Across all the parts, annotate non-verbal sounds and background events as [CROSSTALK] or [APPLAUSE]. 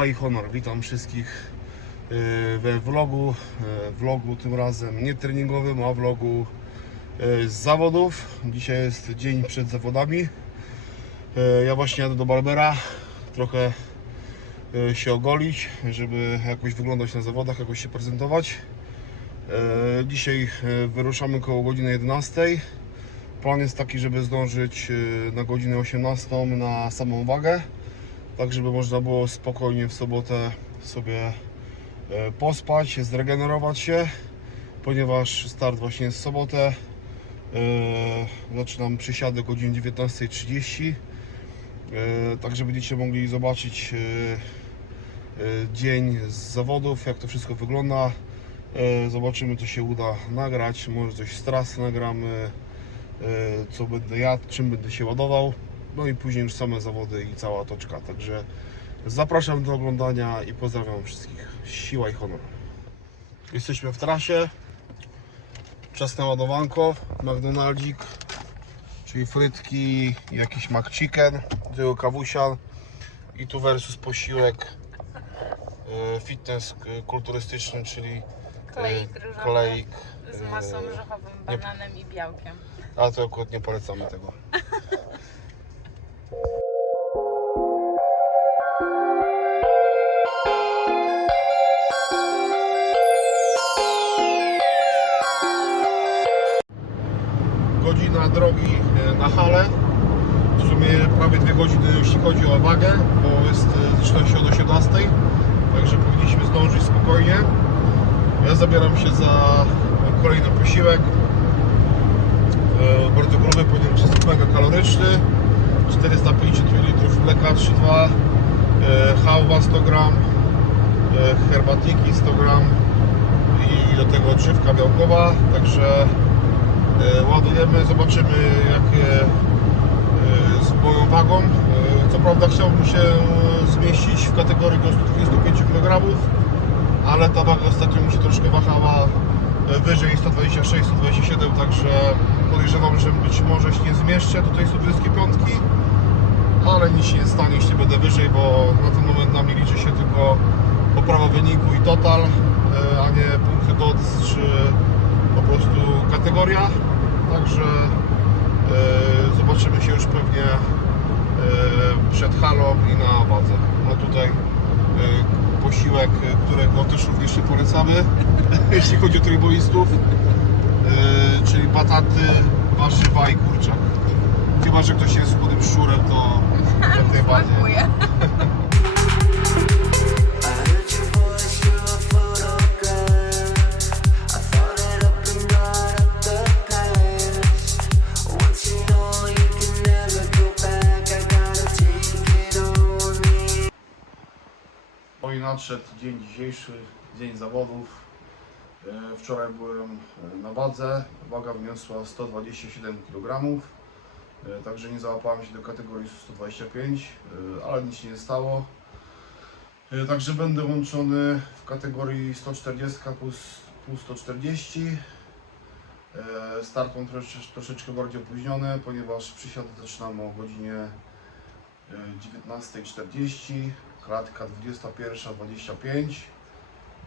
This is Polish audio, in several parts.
Siła i honor. Witam wszystkich e, we vlogu. e, Vlogu tym razem nie treningowym, a vlogu e, z zawodów. Dzisiaj jest dzień przed zawodami. Ja właśnie jadę do Barbera. Trochę się ogolić, żeby jakoś wyglądać na zawodach, jakoś się prezentować. Dzisiaj wyruszamy koło godziny 11. Plan jest taki, żeby zdążyć na godzinę 18 na samą wagę tak żeby można było spokojnie w sobotę sobie e, pospać, zregenerować się, ponieważ start właśnie jest w sobotę. E, Zaczynam przysiady godzinie 19.30, E, tak że będziecie mogli zobaczyć dzień z zawodów, jak to wszystko wygląda. Zobaczymy co się uda nagrać, może coś z trasy nagramy, co będę jadł, czym będę się ładował. No i później już same zawody i cała toczka. Także zapraszam do oglądania i pozdrawiam wszystkich. Siła i honor. Jesteśmy w trasie. Czas na ładowanko. McDonaldzik, czyli frytki, jakiś McChicken, tego kawusia i tu versus posiłek e, fitness e, kulturystyczny, czyli Kleik e, kleik, z masą e, orzechowym, nie- bananem i białkiem. A to akurat nie polecamy tego. [LAUGHS] zabieram się za kolejny posiłek. E, bardzo gruby, ponieważ jest mega kaloryczny. 450 ml mleka 3,2 e, hałwa 100 g e, herbatiki 100 g i do tego odżywka białkowa. Także e, ładujemy, zobaczymy jak z moją wagą. Co prawda chciałbym się zmieścić w kategorii do 125 kg ale ta waga ostatnio mi się troszkę wahała e, wyżej 126-127, także podejrzewam, że być może się nie zmieszczę do tej 125, ale nic się nie stanie, jeśli będę wyżej, bo na ten moment dla mnie liczy się tylko poprawa wyniku i total, e, a nie punkty DOTS czy po prostu kategoria, także e, zobaczymy się już pewnie przed halą i na wadze. No tutaj posiłek, e, którego też również nie polecamy, [LAUGHS] jeśli chodzi o trójboistów, e, czyli bataty, warzywa i kurczak. Chyba, że ktoś jest chudym szczurem, to jak [LAUGHS] najbardziej. Nadszedł dzień dzisiejszy, dzień zawodów. E, Wczoraj byłem e, na wadze, waga wyniosła 127 kg, e, także nie załapałem się do kategorii 125, e, ale nic się nie stało. Także będę łączony w kategorii 140 plus, plus 140. E, Start mam trosze- troszeczkę bardziej opóźniony, ponieważ przysiady zaczynam o godzinie e, 19.40, klatka 21.25,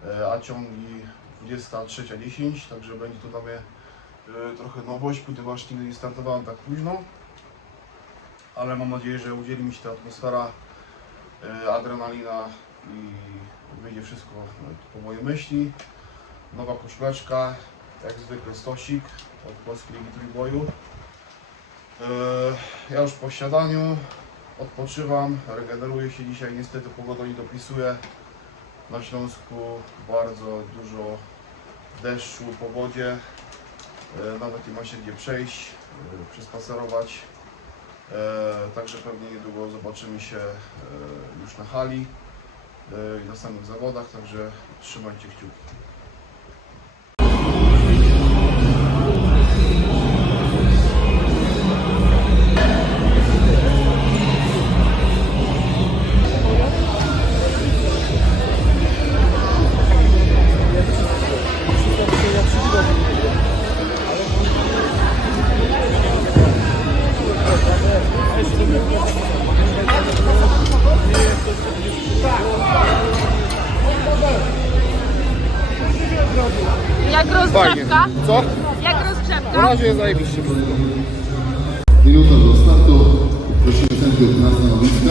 e, a ciągi 23.10, także będzie to dla mnie e, trochę nowość, ponieważ nigdy nie startowałem tak późno, ale mam nadzieję, że udzieli mi się ta atmosfera, e, adrenalina i wyjdzie wszystko po mojej myśli. Nowa koszuleczka, jak zwykle stosik od Polskiej Ligi Trójboju. Ja już po śniadaniu odpoczywam, regeneruję się dzisiaj, niestety pogoda nie dopisuje. Na Śląsku bardzo dużo deszczu, powodzie, e, nawet nie ma się gdzie przejść, e, przespacerować. E, Także pewnie niedługo zobaczymy się już na hali i na samych zawodach, także trzymajcie kciuki. Co? Jak Na rozgrzewka? razie jest zajebiście. Minuta do startu. Prosimy sędziów na stanowiska.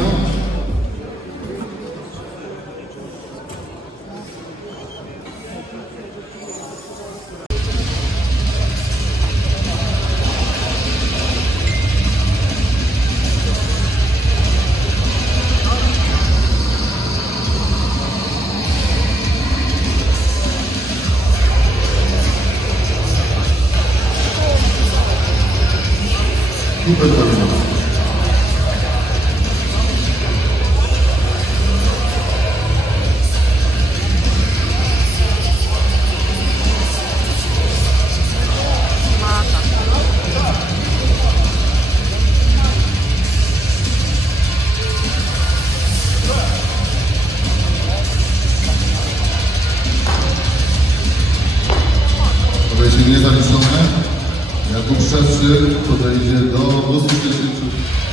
3 podejdzie do głosu pierwszych.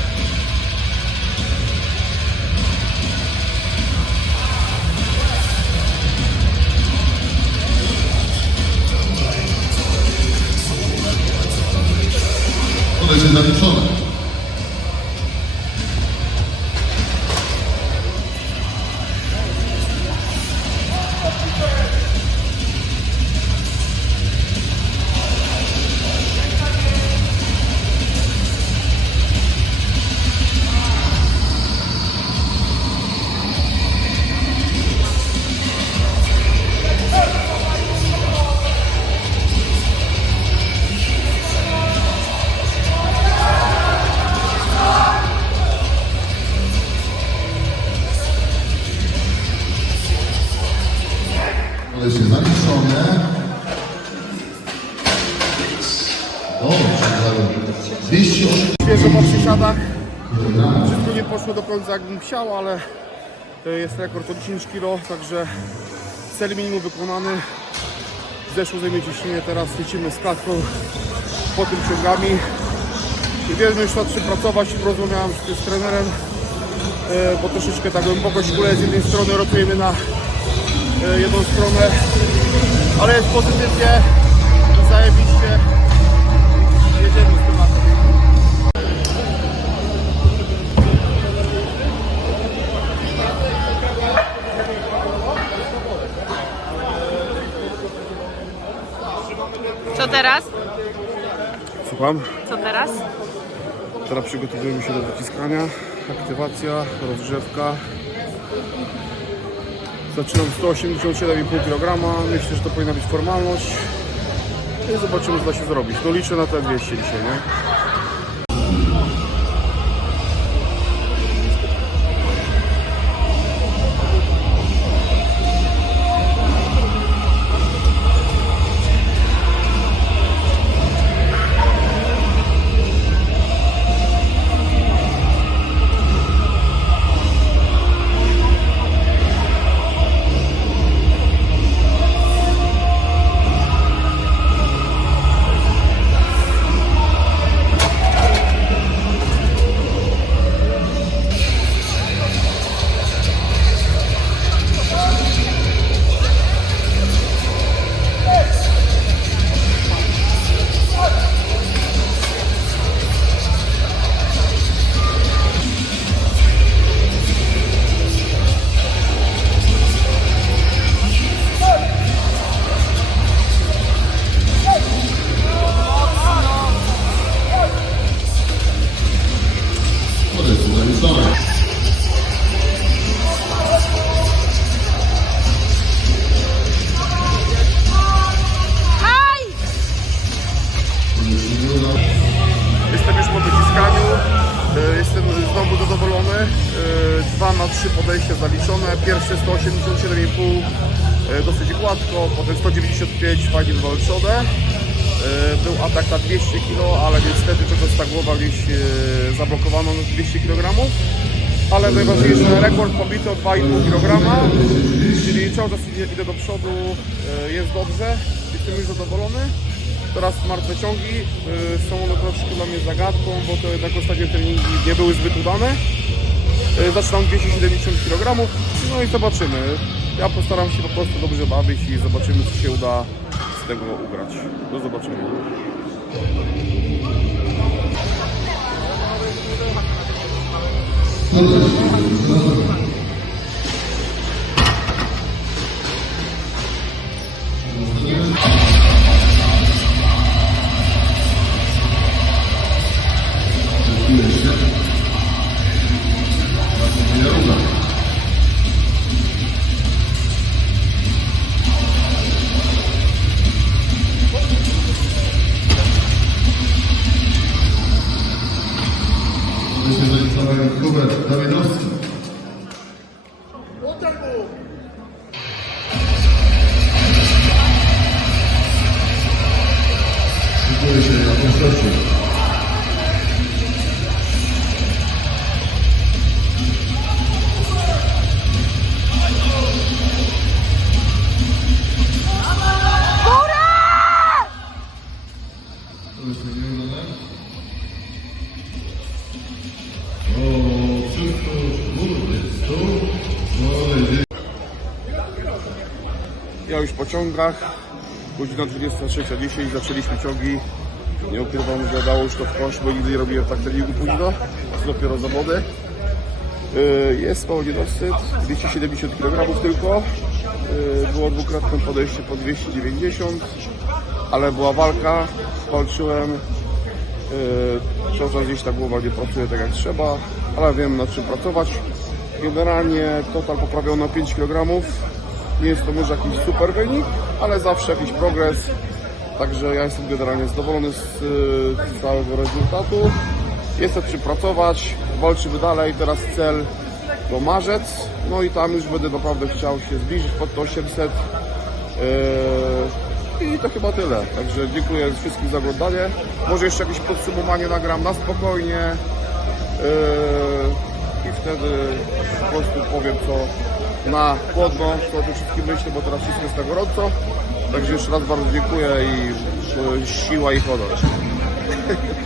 Przysiadach. Wszystko nie poszło do końca jakbym chciał, ale to jest rekord o 10 kg, także cel minimum wykonany. Zeszło zajmie ciśnienie, teraz lecimy z klatką po tym ciągami. I wiemy już nad czym pracować, rozmawiałem z, z trenerem, e, bo troszeczkę tak głęboko szkule z jednej strony rotujemy na e, jedną stronę, ale jest pozytywnie, zajebiście. Jedziemy z tematem. Teraz? Słucham? Co teraz? Teraz przygotowujemy się do wyciskania. Aktywacja, rozgrzewka. Zaczynam 187,5 kg. Myślę, że to powinna być formalność. I zobaczymy, co da się zrobić. No liczę na te 200 dzisiaj, nie? Podejścia zaliczone. Pierwsze 187,5 e, dosyć gładko, potem 195 fajnie wywalczone. E, Był atak na 200 kg, ale niestety czegoś ta głowa gdzieś e, zablokowano na 200 kg. Ale najważniejsze, rekord pobity o 2,5 kg, czyli cały czas idę, do przodu, e, jest dobrze, jestem już zadowolony. Teraz martwe ciągi są one troszkę dla mnie zagadką, bo to jednak ostatnie treningi nie były zbyt udane. Y, Zaczynam 270 kg, no i zobaczymy. Ja postaram się po prostu dobrze bawić i zobaczymy, co się uda z tego ugrać. Do zobaczenia. Myślę, Szykuje się na koncercie. Ja już po ciągach, godzina 26.10 zaczęliśmy ciągi. Nie ukrywam, że dało już to w kosz, bo nigdy nie robiłem tak treningu późno. To dopiero zawody. Yy, Jest mało niedosyt, 270 kg tylko. Yy, Było dwukrotne podejście po 290, ale była walka, walczyłem. Cały czas gdzieś ta głowa nie pracuje tak jak trzeba, ale wiem nad czym pracować. Generalnie total poprawiał na 5 kg. Nie jest to może jakiś super wynik, ale zawsze jakiś progres. Także ja jestem generalnie zadowolony z, z całego rezultatu. Jest nad czym pracować, walczymy dalej. Teraz cel to marzec. No i tam już będę naprawdę chciał się zbliżyć pod to 800. Yy, I to chyba tyle. Także dziękuję wszystkim za oglądanie. Może jeszcze jakieś podsumowanie nagram na spokojnie. Yy, I wtedy po prostu powiem co na chłodno, co o tym wszystkim myślę, bo teraz wszystko jest na gorąco. Także jeszcze raz bardzo dziękuję i yy, siła i honor. [LAUGHS]